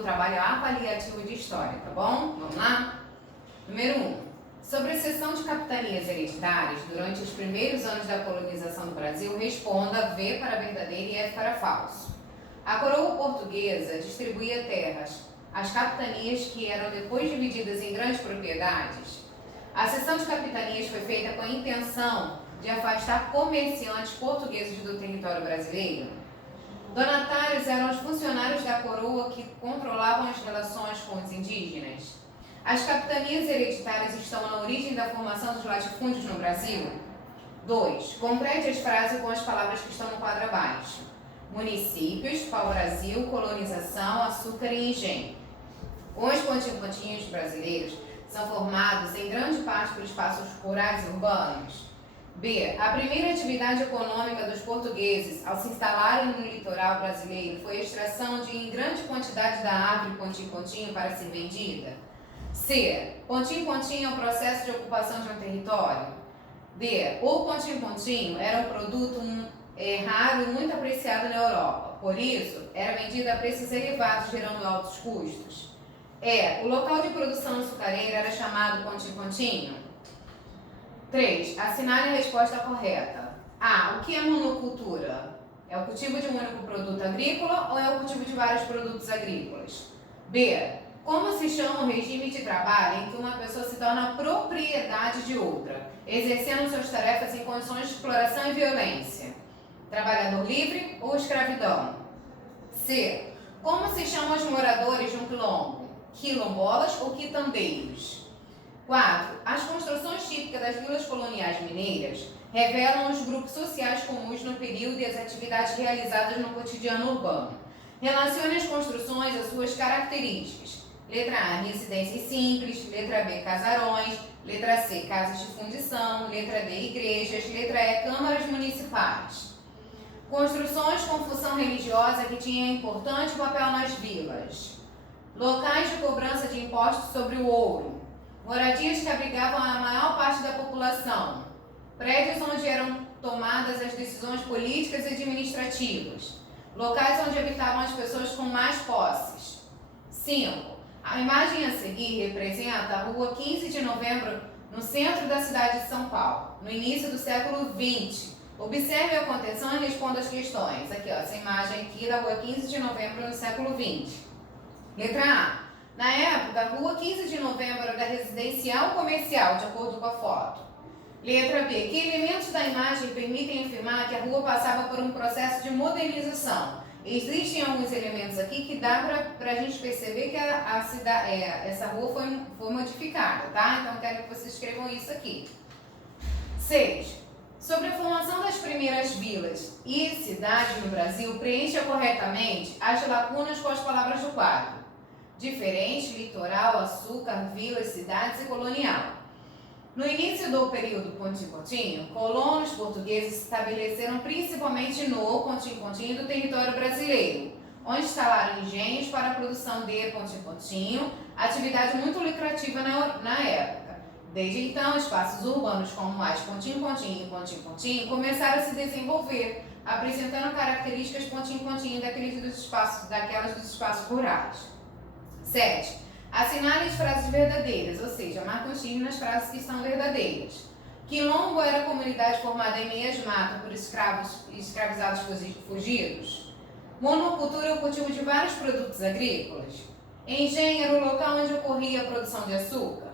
o trabalho avaliativo de história, tá bom? Vamos lá? Número 1. Sobre a cessão de capitanias hereditárias durante os primeiros anos da colonização do Brasil, responda V para verdadeiro e F para falso. A coroa portuguesa distribuía terras, as capitanias que eram depois divididas em grandes propriedades. A cessão de capitanias foi feita com a intenção de afastar comerciantes portugueses do território brasileiro. Donatários eram os funcionários da coroa que controlavam as relações com os indígenas. As capitanias hereditárias estão na origem da formação dos latifúndios no Brasil? 2. Complete as frases com as palavras que estão no quadro abaixo. Municípios, pau-brasil, colonização, açúcar e engenho. Os pontinhos brasileiros são formados em grande parte por espaços rurais e urbanos. B. A primeira atividade econômica dos portugueses ao se instalarem no litoral brasileiro foi a extração de em grande quantidade da árvore pontim-pontinho para ser vendida. C. Pontim-pontinho é o processo de ocupação de um território. D. O pontim-pontinho era um produto raro e muito apreciado na Europa. Por isso, era vendido a preços elevados, gerando altos custos. E. O local de produção açucareira era chamado pontim-pontinho. 3. Assinale a resposta correta. A. O que é monocultura? É o cultivo de um único produto agrícola ou é o cultivo de vários produtos agrícolas? B. Como se chama o regime de trabalho em que uma pessoa se torna propriedade de outra, exercendo suas tarefas em condições de exploração e violência? Trabalhador livre ou escravidão? C. Como se chamam os moradores de um quilombo? Quilombolas ou quitandeiros? 4. As construções típicas das vilas coloniais mineiras revelam os grupos sociais comuns no período e as atividades realizadas no cotidiano urbano. Relacione as construções às suas características. Letra A, residências simples. Letra B, casarões. Letra C, casas de fundição. Letra D, igrejas. Letra E, câmaras municipais. Construções com função religiosa que tinham importante papel nas vilas. Locais de cobrança de impostos sobre o ouro. Moradias que abrigavam a maior parte da população. Prédios onde eram tomadas as decisões políticas e administrativas. Locais onde habitavam as pessoas com mais posses. 5. A imagem a seguir representa a rua 15 de novembro no centro da cidade de São Paulo, no início do século XX. Observe a contenção e responda as questões. Aqui, ó, essa imagem aqui da rua 15 de novembro no século XX. Letra A. Na época, a rua 15 de novembro era residencial ou comercial, de acordo com a foto. Letra B. Que elementos da imagem permitem afirmar que a rua passava por um processo de modernização? Existem alguns elementos aqui que dá para a gente perceber que essa rua foi modificada, tá? Então, eu quero que vocês escrevam isso aqui. 6. Sobre a formação das primeiras vilas e cidades no Brasil, preencha corretamente as lacunas com as palavras do quadro. Diferente, litoral, açúcar, vilas, cidades e colonial. No início do período pontim-pontinho, colonos portugueses se estabeleceram principalmente no pontim-pontinho do território brasileiro, onde instalaram engenhos para a produção de pontim-pontinho, atividade muito lucrativa na época. Desde então, espaços urbanos como mais pontim-pontinho e pontim-pontinho começaram a se desenvolver, apresentando características pontim-pontinho daquelas dos espaços rurais. 7. Assinale as frases verdadeiras, ou seja, marque um X nas frases que estão verdadeiras. Quilombo era a comunidade formada em meias matas por escravizados fugidos. Monocultura é o cultivo de vários produtos agrícolas. Engenho era o local onde ocorria a produção de açúcar.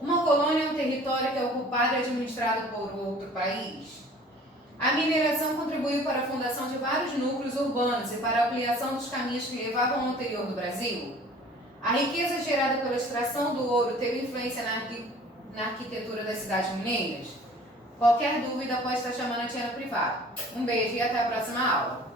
Uma colônia é um território que é ocupado e administrado por outro país. A mineração contribuiu para a fundação de vários núcleos urbanos e para a ampliação dos caminhos que levavam ao interior do Brasil. A riqueza gerada pela extração do ouro teve influência na arquitetura das cidades mineiras? Qualquer dúvida pode estar chamando a tia no privado. Um beijo e até a próxima aula.